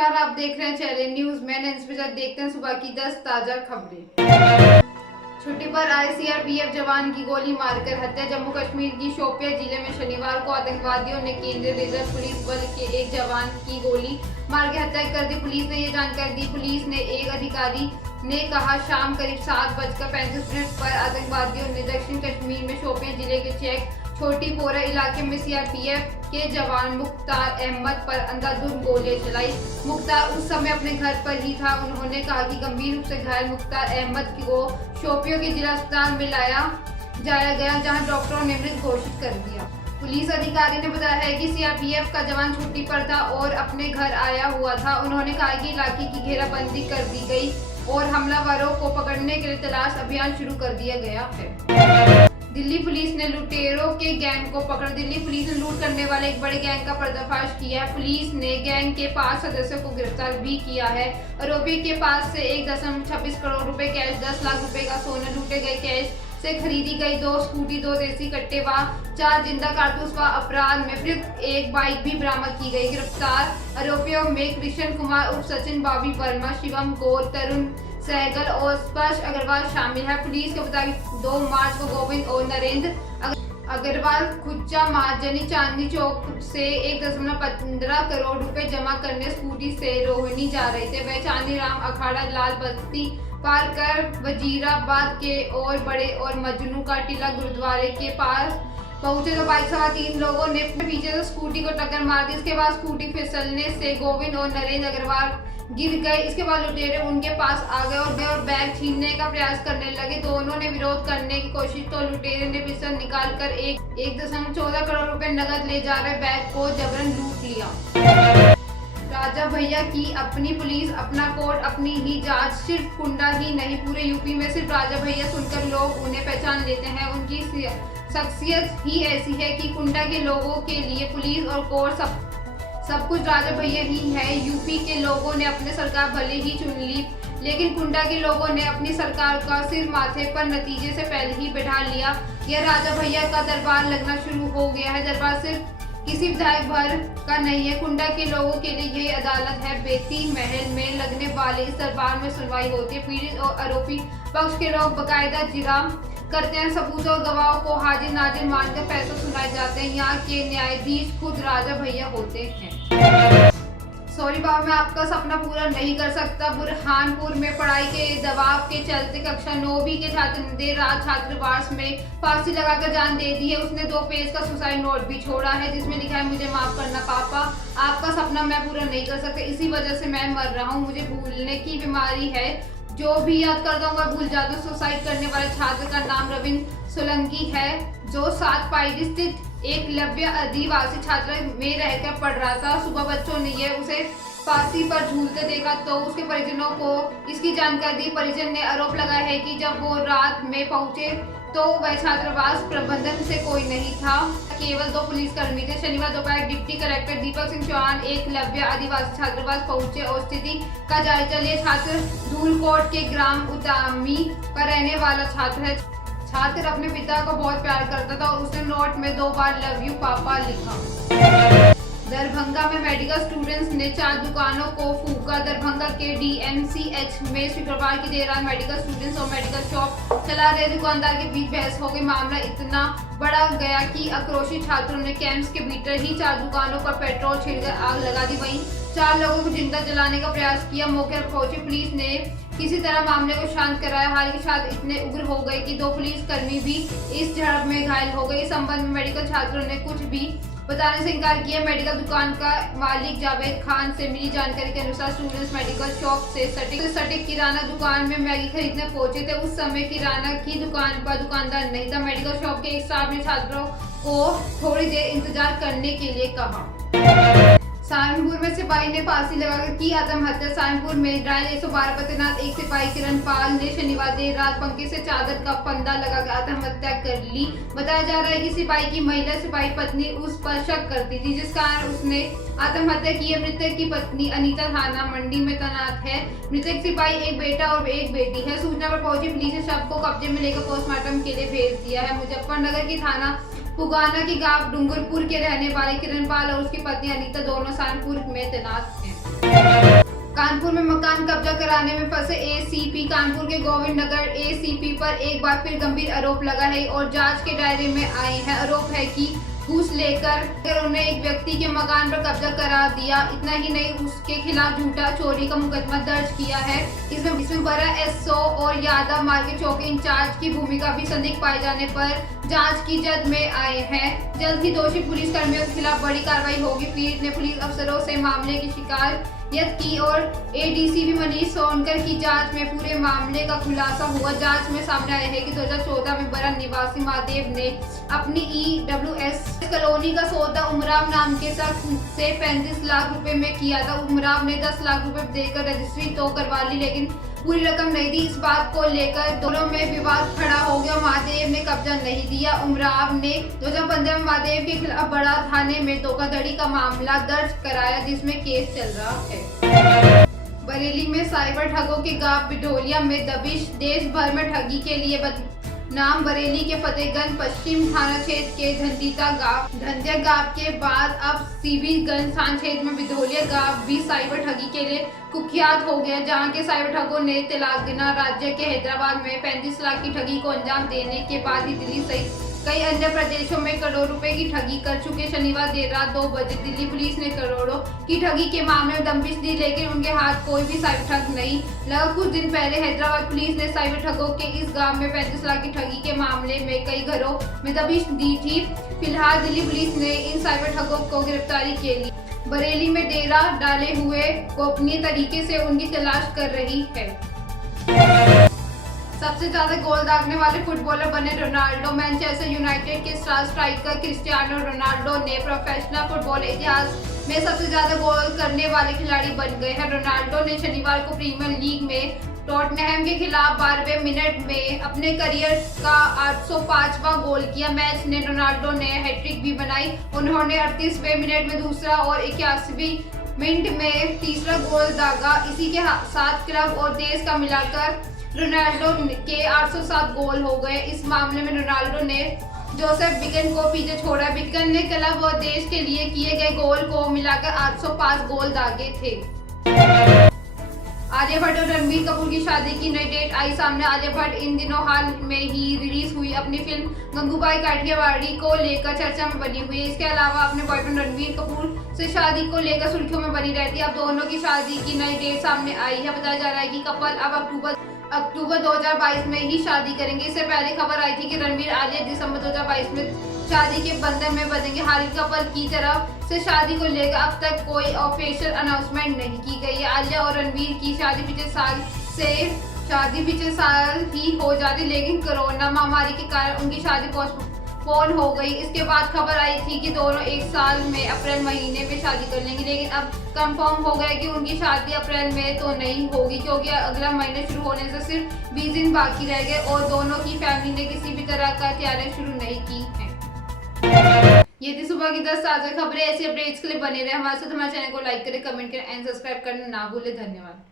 नमस्कार, आप देख रहे हैं चैलेंज न्यूज। मैं देखते हैं सुबह की 10 ताजा खबरें। छुट्टी पर आए सीआरपीएफ जवान की गोली मारकर हत्या। जम्मू कश्मीर की शोपियां जिले में शनिवार को आतंकवादियों ने केंद्रीय रिजर्व पुलिस बल के एक जवान की गोली मार के हत्या कर दी। पुलिस ने ये जानकारी दी। पुलिस ने एक अधिकारी ने कहा, शाम करीब 7:35 पर आतंकवादियों ने दक्षिण कश्मीर में शोपियां जिले के चेक छोटी पोरा इलाके में सीआरपीएफ के जवान मुख्तार अहमद पर अंधाधुंध गोलियां चलाई। मुख्तार उस समय अपने घर पर ही था। उन्होंने कहा कि गंभीर रूप से घायल मुख्तार अहमद को शोपियों के जिला अस्पताल में लाया गया, जहां डॉक्टरों ने मृत घोषित कर दिया। पुलिस अधिकारी ने बताया है कि सीआरपीएफ का जवान छुट्टी पर था और अपने घर आया हुआ था। उन्होंने कहा कि इलाके की घेराबंदी कर दी गई और हमलावरों को पकड़ने के लिए तलाश अभियान शुरू कर दिया गया है। दिल्ली पुलिस ने लुटेरों के गैंग को पकड़ा। दिल्ली पुलिस ने लूट करने वाले एक बड़े गैंग का पर्दाफाश किया है। पुलिस ने गैंग के 5 सदस्यों को गिरफ्तार भी किया है। आरोपी के पास से 1.26 करोड़ रुपए कैश, 10 लाख रुपए का सोना, लूटे गए कैश से खरीदी गई 2 स्कूटी, 2 देसी कट्टे व 4 जिंदा कारतूस व अपराध में प्रयुक्त एक बाइक भी बरामद की गई। गिरफ्तार आरोपियों में कृष्ण कुमार उर्फ सचिन, बॉबी वर्मा, शिवम गौर, तरुण सहगल और स्पर्श अग्रवाल शामिल है। पुलिस के मुताबिक 2 मार्च को गोविंद और नरेंद्र अग्रवाल खुच्चा महाजनी चांदनी चौक से 1.15 करोड़ रुपए जमा करने स्कूटी से रोहिणी जा रहे थे। वह चांदी राम अखाड़ा लाल बस्ती पार कर वजीराबाद के और बड़े और मजनू का टीला गुरुद्वारे के पास पहुंचे तो बाइक सवार 3 लोगों ने पीछे से स्कूटी को टक्कर मार दी। इसके बाद स्कूटी फिसलने से गोविंद और नरेंद्र अग्रवाल गिर गए। इसके बाद लुटेरे उनके पास आ गए और बैग छीनने का प्रयास करने लगे। दोनों ने विरोध करने की कोशिश तो लुटेरे ने पिस्टल निकालकर 1.14 करोड़ रुपए नकद ले जा रहे बैग को जबरन लूट लिया। राजा भैया की अपनी पुलिस, अपना कोर्ट, अपनी ही जांच। सिर्फ कुंडा ही नहीं, पूरे यूपी में सिर्फ राजा भैया सुनकर लोग उन्हें पहचान लेते हैं। उनकी शख्सियत ही ऐसी है कि कुंडा के लोगों के लिए पुलिस और कोर्ट सब कुछ राजा भैया ही है। यूपी के लोगों ने अपने सरकार भले ही चुन ली, लेकिन कुंडा के लोगों ने अपनी सरकार का सिर माथे पर नतीजे से पहले ही बैठा लिया। यह राजा भैया का दरबार लगना शुरू हो गया है। दरबार सिर्फ किसी विधायक भर का नहीं है, कुंडा के लोगों के लिए यही अदालत है। बेती महल में लगने वाले इस दरबार में सुनवाई होती है। पीड़ित और आरोपी पक्ष के लोग बाकायदा जिरा करते हैं। सबूत और गवाहों को हाजिर नाजिर मानकर फैसला सुनाए जाते हैं। यहाँ के न्यायाधीश खुद राजा भैया होते हैं। सॉरी बाबा, मैं आपका सपना पूरा नहीं कर सकता। बुरहानपुर में पढ़ाई के दबाव के चलते कक्षा 9वीं के छात्र ने देर रात छात्रावास में फांसी लगाकर जान दे दी है। उसने 2 पेज का सुसाइड नोट भी छोड़ा है, जिसमें लिखा है, मुझे माफ करना पापा, आपका सपना मैं पूरा नहीं कर सकता, इसी वजह से मैं मर रहा हूँ। मुझे भूलने की बीमारी है, जो भी याद करता हूँ मैं भूल जाता हूँ। सुसाइड करने वाले छात्र का नाम रविंद्र सोलंकी है, जो 7 पाइडी स्थित एकलव्य आदिवासी छात्र में रहकर पढ़ रहा था। सुबह बच्चों ने उसे फांसी पर झूलते देखा तो उसके परिजनों को इसकी जानकारी दी। परिजन ने आरोप लगाया है कि जब वो रात में पहुंचे तो वह छात्रावास प्रबंधन से कोई नहीं था, केवल 2 पुलिसकर्मी थे। शनिवार दोपहर डिप्टी कलेक्टर दीपक सिंह चौहान एकलव्य आदिवासी छात्रावास पहुंचे और स्थिति का जायजा लिया। छात्र धूलकोट के ग्राम उतामी का रहने वाला छात्र है। छात्र अपने पिता को बहुत प्यार करता था और उसने नोट में 2 बार लव यू पापा लिखा। दरभंगा में मेडिकल स्टूडेंट्स ने 4 दुकानों को फूका। दरभंगा के डीएमसीएच में शुक्रवार की देर रात मेडिकल स्टूडेंट्स और मेडिकल शॉप चला रहे दुकानदार के बीच बहस हो गई। मामला इतना बढ़ा गया कि आक्रोशित छात्रों ने कैंप्स के भीतर ही 4 दुकानों पर पेट्रोल छिड़कर आग लगा दी। वहीं 4 लोगों को जिंदा जलाने का प्रयास किया। मौके पर पहुंची पुलिस ने किसी तरह मामले को शांत कराया। हालांकि छात्र इतने उग्र हो गए कि 2 पुलिसकर्मी भी इस झड़प में घायल हो गए। इस संबंध में मेडिकल छात्रों ने कुछ भी बताने से इनकार किया। मेडिकल दुकान का मालिक जावेद खान से मिली जानकारी के अनुसार स्टूडेंट्स मेडिकल शॉप से सटीक किराना दुकान में मैगी खरीदने पहुंचे थे। उस समय किराना की दुकान पर दुकानदार नहीं था। मेडिकल शॉप के एक स्टाफ ने छात्रों को थोड़ी देर इंतजार करने के लिए कहा। सहारनपुर में सिपाही ने फांसी लगाकर की आत्महत्या। सहारनपुर में डायल 112 पर तैनात एक सिपाही किरण पाल ने शनिवार देर रात पंखे से चादर का फंदा लगाकर आत्महत्या कर ली। बताया जा रहा है कि सिपाही की महिला सिपाही पत्नी उस पर शक करती थी, जिस कारण उसने आत्महत्या की। मृतक की पत्नी अनीता थाना मंडी में तैनात है। मृतक सिपाही एक बेटा और एक बेटी है। सूचना पर पहुंची पुलिस ने शव को कब्जे में लेकर पोस्टमार्टम के लिए भेज दिया है। मुजफ्फरनगर की थाना पुगाना के गांव डूंगरपुर के रहने वाले किरणपाल और उसकी पत्नी अनीता दोनों सहारनपुर में तैनात हैं। कानपुर में मकान कब्जा कराने में फंसे एसीपी कानपुर के गोविंद नगर एसीपी पर एक बार फिर गंभीर आरोप लगा है और जांच के दायरे में आए हैं। आरोप है कि घूस लेकर उन्होंने एक व्यक्ति के मकान पर कब्जा करा दिया। इतना ही नहीं, उसके खिलाफ झूठा चोरी का मुकदमा दर्ज किया है। इसमें बड़ा एसओ और यादव मार्केट चौकी इंचार्ज की भूमिका भी संदिग्ध पाए जाने पर जांच की जद में आए हैं। जल्द ही दोषी पुलिस कर्मियों के खिलाफ बड़ी कार्रवाई होगी। पीड़ित ने पुलिस अफसरों से मामले की शिकायत की और एडीसीपी मनीष सोनकर की जांच में पूरे मामले का खुलासा हुआ। जांच में सामने आया है कि 2014 में बरन निवासी महादेव ने अपनी ईडब्ल्यूएस कॉलोनी का सौदा उमराव नाम के शख्स से 35 लाख रुपए में किया था। उमराव ने 10 लाख रुपए देकर रजिस्ट्री तो करवा ली, लेकिन पूरी रकम नहीं दी। इस बात को लेकर दोनों में विवाद खड़ा हो गया। महादेव ने कब्जा नहीं दिया। उमराव ने 2015 में महादेव के खिलाफ बड़ा थाने में धोखाधड़ी का मामला दर्ज कराया, जिसमें केस चल रहा है। बरेली में साइबर ठगों के गांव बिढोलिया में दबिश। देश भर में ठगी के लिए नाम बरेली के फतेहगंज पश्चिम थाना क्षेत्र के धंधिया गांव के बाद अब सीबीगंज थाना क्षेत्र में बिढोलिया गांव भी साइबर ठगी के लिए कुख्यात हो गया, जहां के साइबर ठगों ने तेलंगाना राज्य के हैदराबाद में 35 लाख की ठगी को अंजाम देने के बाद ही दिल्ली सहित कई अन्य प्रदेशों में करोड़ रुपए की ठगी कर चुके। शनिवार देर रात 2 बजे दिल्ली पुलिस ने करोड़ों की ठगी के मामले में दबिश दी, लेकिन उनके हाथ कोई भी साइबर ठग नहीं लगा। कुछ दिन पहले हैदराबाद पुलिस ने साइबर ठगों के इस गांव में 35 लाख की ठगी के मामले में कई घरों में दबिश दी थी। फिलहाल दिल्ली पुलिस ने इन साइबर ठगों को गिरफ्तारी के लिए बरेली में डेरा डाले हुए गोपनीय तरीके से उनकी तलाश कर रही है। सबसे ज्यादा गोल दागने वाले फुटबॉलर बने रोनाल्डो। मैनचेस्टर यूनाइटेड के स्टार स्ट्राइकर क्रिस्टियानो रोनाल्डो ने प्रोफेशनल फुटबॉल इतिहास में सबसे ज्यादा गोल करने वाले खिलाड़ी बन गए हैं। रोनाल्डो ने शनिवार को प्रीमियर लीग में टॉटनहम के खिलाफ 12वें मिनट में अपने करियर का 805वां गोल किया। मैच ने रोनाल्डो ने हैट्रिक भी बनाई। उन्होंने 38वें मिनट में दूसरा और 81वें मिनट में तीसरा गोल दागा। इसी के साथ क्लब और देश का मिलाकर रोनाल्डो के 807 गोल हो गए। इस मामले में रोनाल्डो ने जोसेफ बिकन को पीछे छोड़ा। बिकन ने क्लब और देश के लिए किए गए गोल को मिलाकर 805 गोल दागे थे। आलिया भट्ट और रणबीर कपूर की शादी की नई डेट आई सामने। आलिया भट्ट इन दिनों हाल में ही रिलीज हुई अपनी फिल्म गंगूबाई काठियावाड़ी को लेकर चर्चा में बनी हुई है। इसके अलावा अपने बॉयफ्रेंड रणबीर कपूर से शादी को लेकर सुर्खियों में बनी रहती है। अब दोनों की शादी की नई डेट सामने आई है। बताया जा रहा है कि कपल अब अक्टूबर 2022 में ही शादी करेंगे। इससे पहले खबर आई थी कि रणबीर आलिया दिसंबर 2022 में शादी के बंधन में बंधेंगे। हाल ही कपल की तरफ से शादी को लेकर अब तक कोई ऑफिशियल अनाउंसमेंट नहीं की गई है। आलिया और रणबीर की शादी पिछले साल ही हो जाती, लेकिन कोरोना महामारी के कारण उनकी शादी पोस्टपोन हो गई। इसके बाद खबर आई थी कि दोनों एक साल में अप्रैल महीने में शादी कर लेंगे, लेकिन अब कंफर्म हो गया कि उनकी शादी अप्रैल में तो नहीं होगी, क्योंकि अगला महीना शुरू होने से सिर्फ 20 दिन बाकी रह गए और दोनों की फैमिली ने किसी भी तरह का तैयारियां शुरू नहीं की हैं। ये थी सुबह की 10 ताजा खबरें। ऐसी अपडेट्स के लिए बने रहे हमारे साथ। हमारे चैनल को लाइक करें, कमेंट करें एंड सब्सक्राइब करना ना भूलें। धन्यवाद।